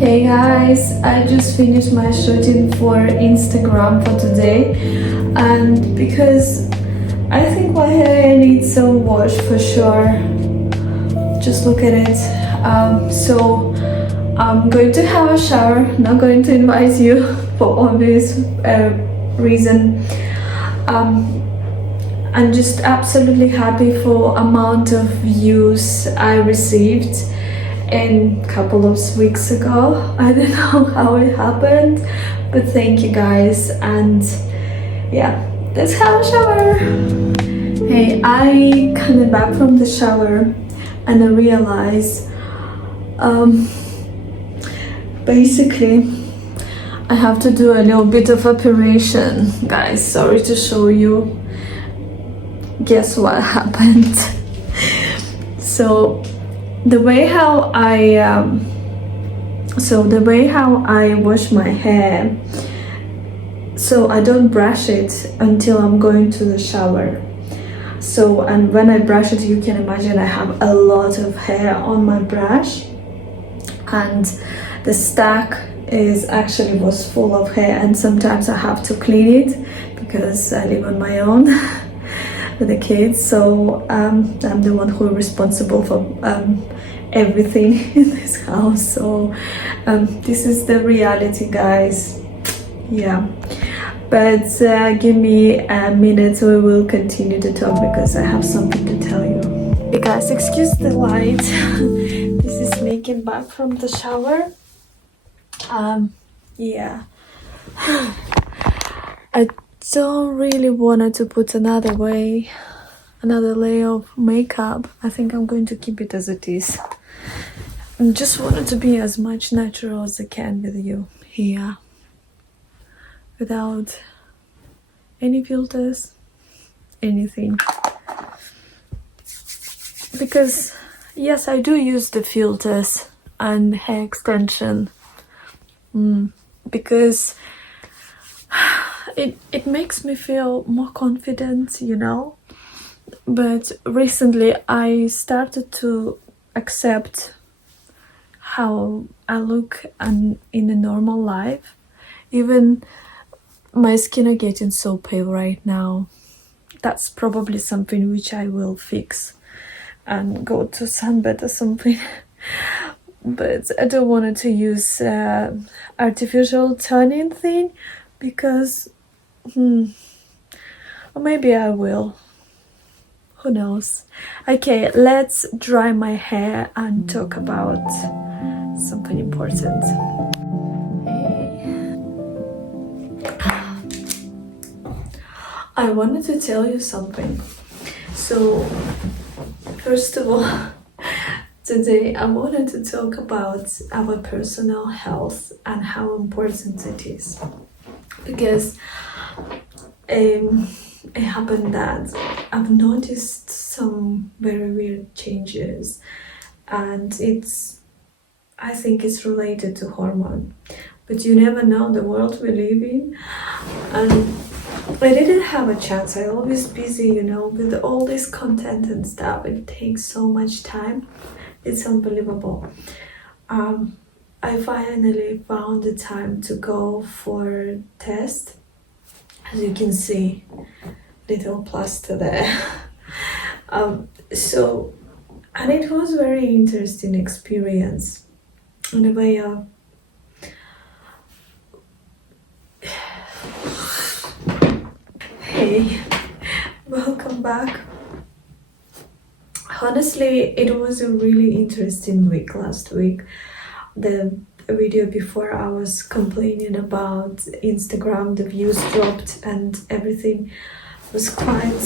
Hey guys, I just finished my shooting for Instagram for today, and because I think my hair needs some wash for sure. Just look at it. So I'm going to have a shower, not going to invite you for obvious reason. I'm just absolutely happy for amount of views I received a couple of weeks ago. I don't know how it happened, but thank you guys. And yeah, let's have a shower. Hey, I came back from the shower and I realized basically I have to do a little bit of operation, guys. Sorry to show you. Guess what happened? So the way how I wash my hair, so I don't brush it until I'm going to the shower. So, and when I brush it, you can imagine I have a lot of hair on my brush, and the stack was full of hair, and sometimes I have to clean it because I live on my own with the kids. So I'm the one who is responsible for everything in this house. So this is the reality, guys. Yeah, but give me a minute, we will continue to talk because I have something to tell you. Hey guys, excuse the light. This is me getting back from the shower. Yeah, I don't really wanted to put another layer of makeup. I think I'm going to keep it as it is. I just wanted to be as much natural as I can with you here, without any filters, anything. Because yes, I do use the filters and hair extension because it makes me feel more confident, you know. But recently I started to accept how I look in a normal life. Even my skin are getting so pale right now. That's probably something which I will fix and go to sunbed or something. But I don't want to use artificial tanning thing because or maybe I will. Who knows? Okay, let's dry my hair and talk about something important. I wanted to tell you something. So, first of all, today I wanted to talk about our personal health and how important it is. Because it happened that I've noticed some very weird changes, and I think it's related to hormone. But you never know the world we live in. And I didn't have a chance. I'm always busy, you know, with all this content and stuff. It takes so much time. It's unbelievable. I finally found the time to go for a test. As you can see, little plaster there. So, and it was very interesting experience in a way of Hey, welcome back. Honestly, it was a really interesting week last week. The video before I was complaining about Instagram, the views dropped and everything was quite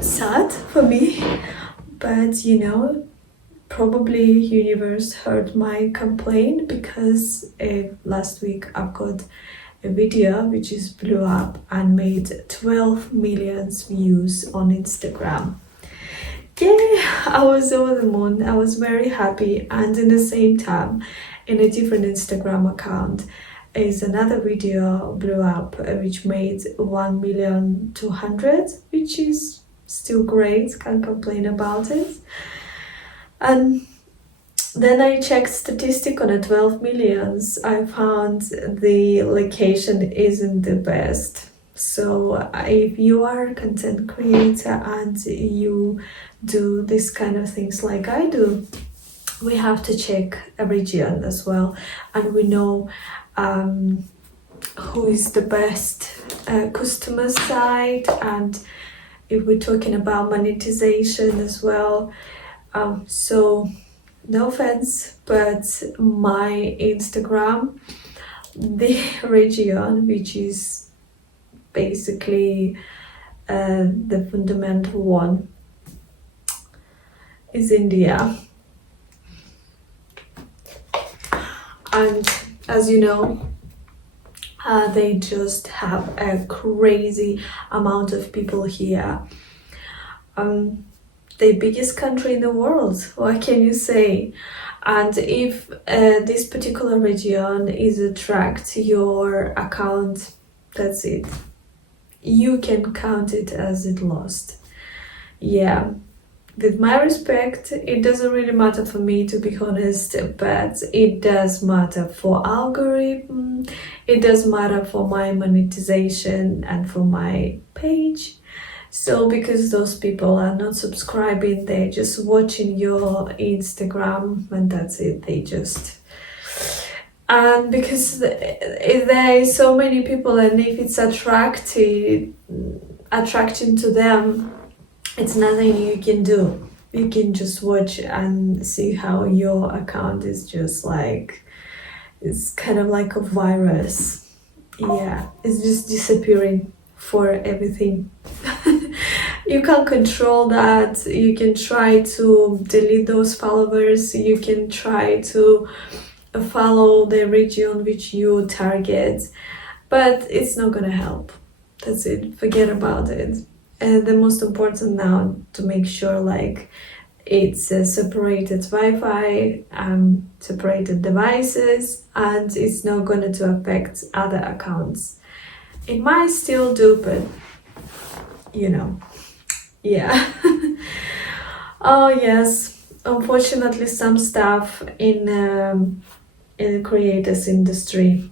sad for me. But you know, probably universe heard my complaint because last week I've got a video which is blew up and made 12 million views on Instagram. Yay! I was over the moon. I was very happy, and in the same time, in a different Instagram account is another video blew up which made 1,200,000, which is still great. Can't complain about it. And Then I checked statistic on a 12 millions. I found the location isn't the best. So if you are a content creator and you do this kind of things like I do, we have to check a region as well, and we know who is the best customer side, and if we're talking about monetization as well. So no offense, but my Instagram, the region which is basically the fundamental one, is India. And as you know, they just have a crazy amount of people here. The biggest country in the world, what can you say? And if this particular region is attract your account, that's it. You can count it as it lost. Yeah. With my respect, it doesn't really matter for me, to be honest, but it does matter for algorithm, it does matter for my monetization and for my page. So because those people are not subscribing, they're just watching your Instagram and that's it, they just... And because there is so many people, and if it's attracting to them, it's nothing you can do. You can just watch and see how your account is just like, it's kind of like a virus. Yeah, it's just disappearing for everything. You can't control that. You can try to delete those followers. You can try to follow the region which you target, but it's not gonna help. That's it. Forget about it. And the most important now to make sure like it's separated Wi-Fi, separated devices, and it's not going to affect other accounts. It might still do, but you know, yeah. Oh yes, unfortunately, some stuff in the creators industry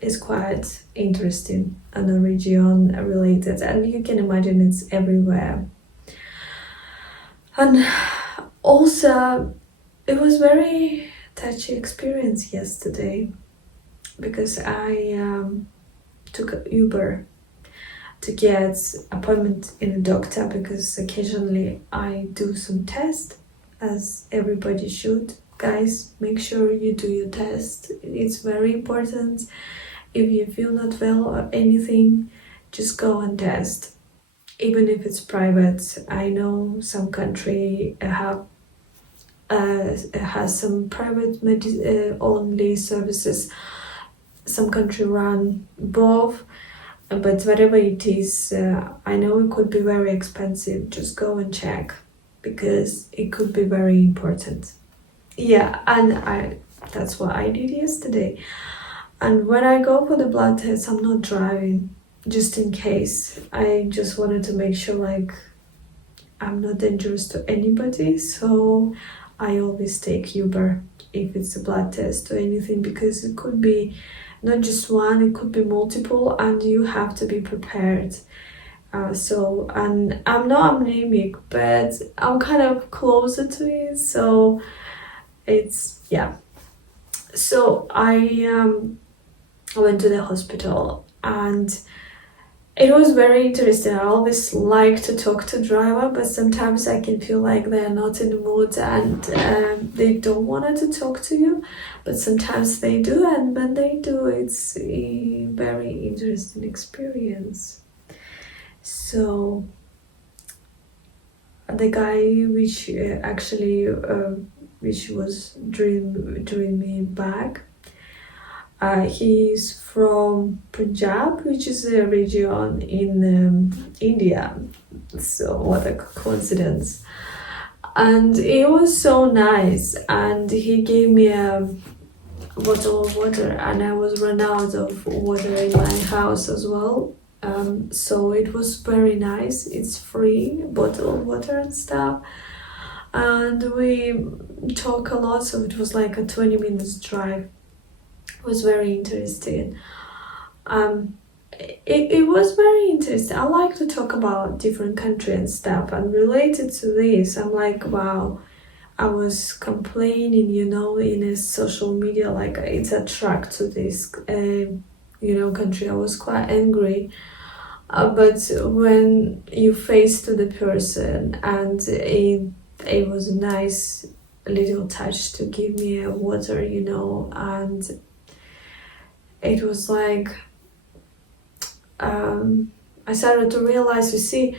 is quite interesting and a region related, and you can imagine it's everywhere. And also it was very touchy experience yesterday because I took a Uber to get appointment in a doctor, because occasionally I do some test, as everybody should. Guys, make sure you do your test. It's very important. If you feel not well or anything, just go and test. Even if it's private. I know some country has some private only services. Some country run both. But whatever it is, I know it could be very expensive. Just go and check, because it could be very important. Yeah, and that's what I did yesterday. And when I go for the blood test, I'm not driving, just in case. I just wanted to make sure like I'm not dangerous to anybody, so I always take Uber if it's a blood test or anything, because it could be not just one, it could be multiple, and you have to be prepared. And I'm not anemic, but I'm kind of closer to it, so it's, yeah. So I went to the hospital, and it was very interesting. I always like to talk to driver, but sometimes I can feel like they're not in the mood and they don't want to talk to you, but sometimes they do, and when they do, it's a very interesting experience. So the guy which which was doing me back, he's from Punjab, which is a region in India. So what a coincidence. And it was so nice, and he gave me a bottle of water, and I was run out of water in my house as well. So it was very nice. It's free bottle of water and stuff. and we talk a lot. So it was like a 20 minutes drive. It was very interesting. It was very interesting. I like to talk about different country and stuff, and related to this, I'm like, wow, I was complaining, in a social media, like it's attract to this, country. I was quite angry. But when you face to the person, and it was a nice little touch to give me a water, and it was like, I started to realize, you see,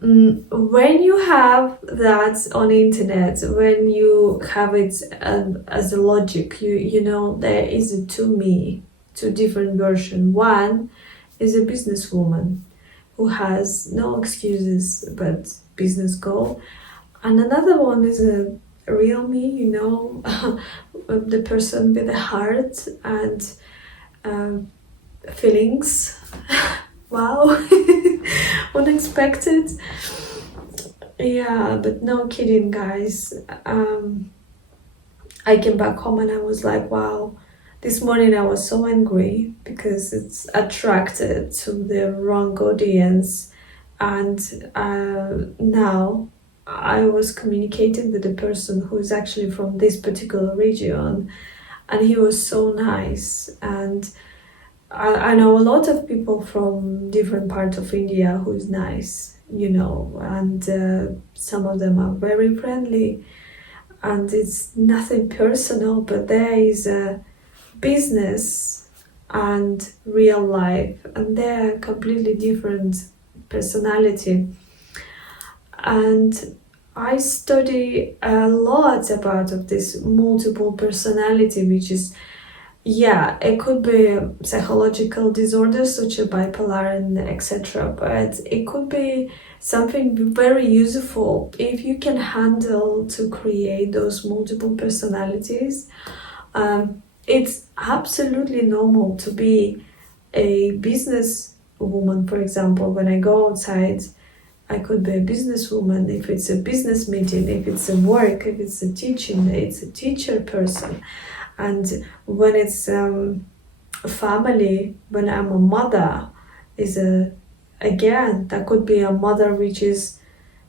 when you have that on internet, when you have it as a logic, there is a two different version. One is a businesswoman who has no excuses but business goal, and another one is a real me, the person with a heart and feelings. Wow. Unexpected. Yeah, but no kidding, guys. I came back home and I was like, wow, this morning I was so angry because it's attracted to the wrong audience. And now I was communicating with the person who is actually from this particular region, and he was so nice. And I know a lot of people from different parts of India who is nice, and some of them are very friendly, and it's nothing personal, but there is a business and real life, and they're completely different personality. And I study a lot about of this multiple personality, which is, yeah, it could be a psychological disorder such as bipolar and etc. But it could be something very useful if you can handle to create those multiple personalities. It's absolutely normal to be a business woman, for example. When I go outside, I could be a businesswoman if it's a business meeting, if it's a work, if it's a teaching, it's a teacher person. And when it's a family, when I'm a mother, again, that could be a mother which is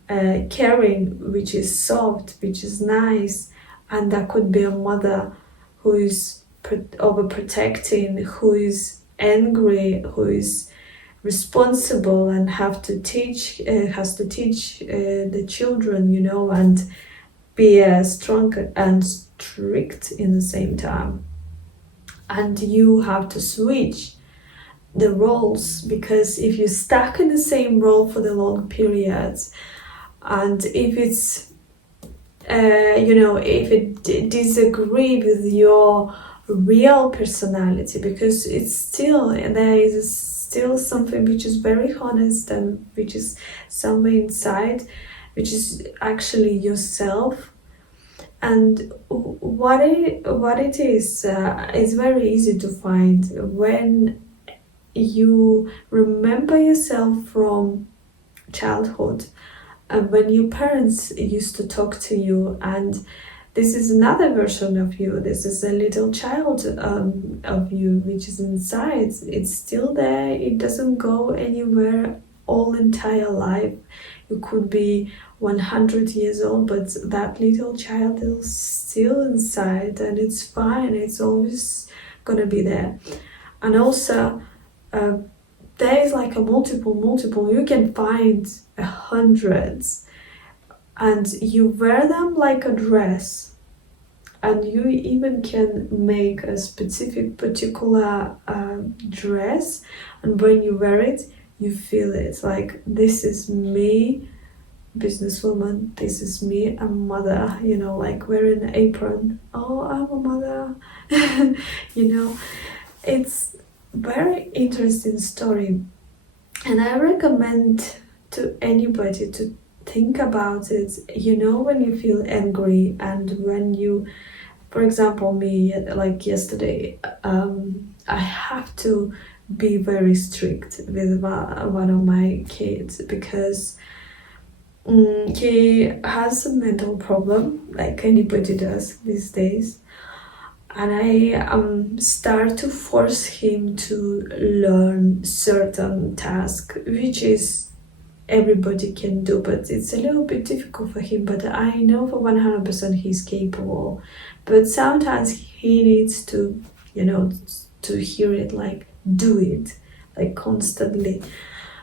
caring, which is soft, which is nice, and that could be a mother who is overprotecting, who is angry, who is responsible and has to teach the children, and be strong and strict in the same time. And you have to switch the roles, because if you're stuck in the same role for the long periods, and if it's if it disagree with your real personality, because there is still something which is very honest and which is somewhere inside, which is actually yourself. And what it is very easy to find when you remember yourself from childhood, and when your parents used to talk to you, and this is another version of you, this is a little child of you which is inside. It's still there, it doesn't go anywhere all entire life. You could be 100 years old, but that little child is still inside, and it's fine, it's always gonna be there. And also there is like a multiple, you can find hundreds, and you wear them like a dress, and you even can make a specific particular dress, and when you wear it, you feel it, like this is me, businesswoman, this is me, a mother, like wearing an apron, oh, I'm a mother. It's very interesting story, and I recommend to anybody to think about it. When you feel angry, and when you, for example, me, like yesterday, I have to be very strict with one of my kids, because He has a mental problem, like anybody does these days, and I start to force him to learn certain task, which is everybody can do, but it's a little bit difficult for him. But I know for 100% he's capable. But sometimes he needs to, to hear it, like do it, like constantly.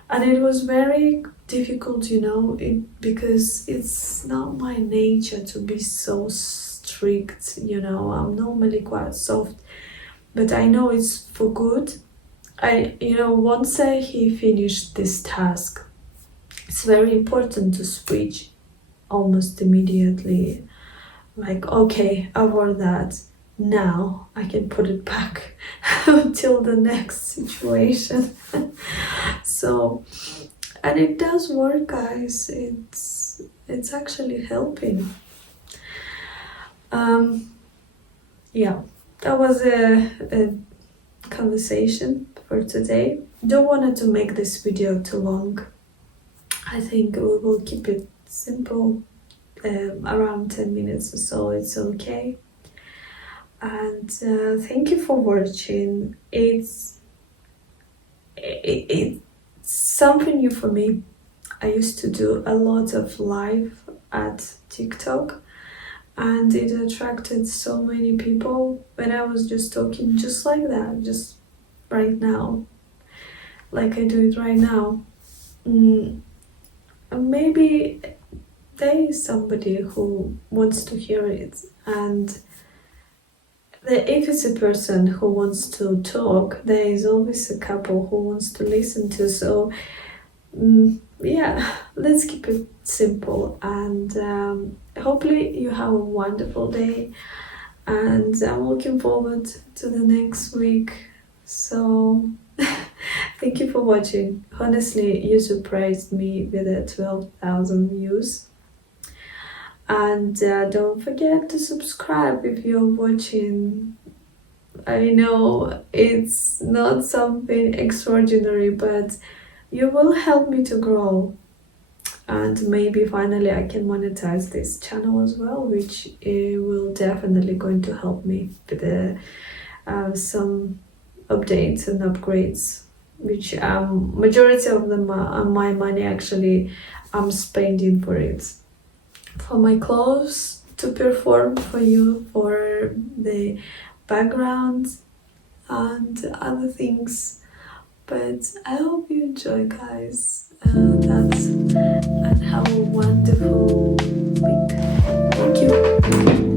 And it was very difficult, because it's not my nature to be so strict. I'm normally quite soft, but I know it's for good. Once he finished this task, it's very important to switch almost immediately. Like, okay, I wore that. Now I can put it back until the next situation. So, and it does work, guys. It's actually helping. Yeah, that was a conversation for today. Don't want to make this video too long. I think we will keep it simple, around 10 minutes or so. It's okay. And thank you for watching. It's something new for me. I used to do a lot of live at TikTok, and it attracted so many people when I was just talking just like that, just right now, like I do it right now. Maybe there is somebody who wants to hear it, and if it's a person who wants to talk, there is always a couple who wants to listen to. So yeah, let's keep it simple, and hopefully you have a wonderful day, and I'm looking forward to the next week. So thank you for watching. Honestly, you surprised me with 12,000 views. And don't forget to subscribe if you're watching. I know it's not something extraordinary, but you will help me to grow. And maybe finally I can monetize this channel as well, which will definitely going to help me with some updates and upgrades, which majority of them my money actually I'm spending for it, for my clothes, to perform for you, for the background and other things. But I hope you enjoy, guys. And have a wonderful week. Thank you.